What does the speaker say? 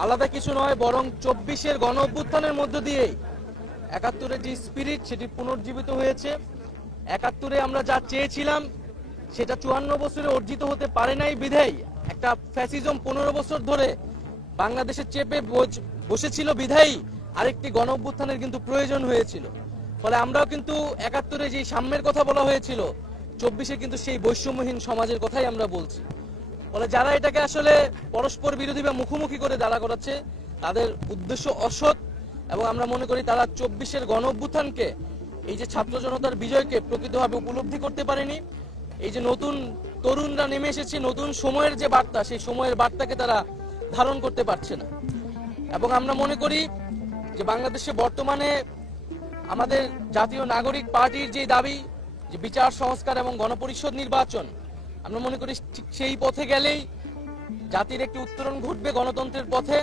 আলাদা কিছু নয়, বরং 24-এর গণ অভ্যুত্থানের মধ্য দিয়ে 71-এর যে স্পিরিট সেটি পুনর্জীবিত হয়েছে। 71-এ আমরা যা চেয়েছিলাম সেটা 54 বছরে অর্জিত হতে পারে নাই বিধায় একটা ফ্যাসিজম 15 বছর ধরে বাংলাদেশে চেপে বসেছিল বিধায়ী আরেকটি গণ অভ্যুত্থানের কিন্তু প্রয়োজন হয়েছিল। ফলে আমরাও কিন্তু 71-এ যে সাম্যের কথা বলা হয়েছিল, 24-এ কিন্তু সেই বৈষম্যহীন সমাজের কথাই আমরা বলছি। ফলে যারা এটাকে আসলে পরস্পর বিরোধী বা মুখোমুখি করে দাঁড়া করাচ্ছে তাদের উদ্দেশ্য অসৎ, এবং আমরা মনে করি তারা 24-এর গণ অভ্যুত্থানকে, এই যে ছাত্র জনতার বিজয়কে প্রকৃতভাবে উপলব্ধি করতে পারেনি। এই যে নতুন তরুণরা নেমে এসেছে, নতুন সময়ের যে বার্তা, সেই সময়ের বার্তাকে তারা ধারণ করতে পারছে না। এবং আমরা মনে করি যে বাংলাদেশে বর্তমানে আমাদের জাতীয় নাগরিক পার্টির যে দাবি যে বিচার সংস্কার এবং গণপরিষদ নির্বাচন, আমরা মনে করি ঠিক সেই পথে গেলেই জাতির একটি উত্তরণ ঘটবে গণতন্ত্রের পথে।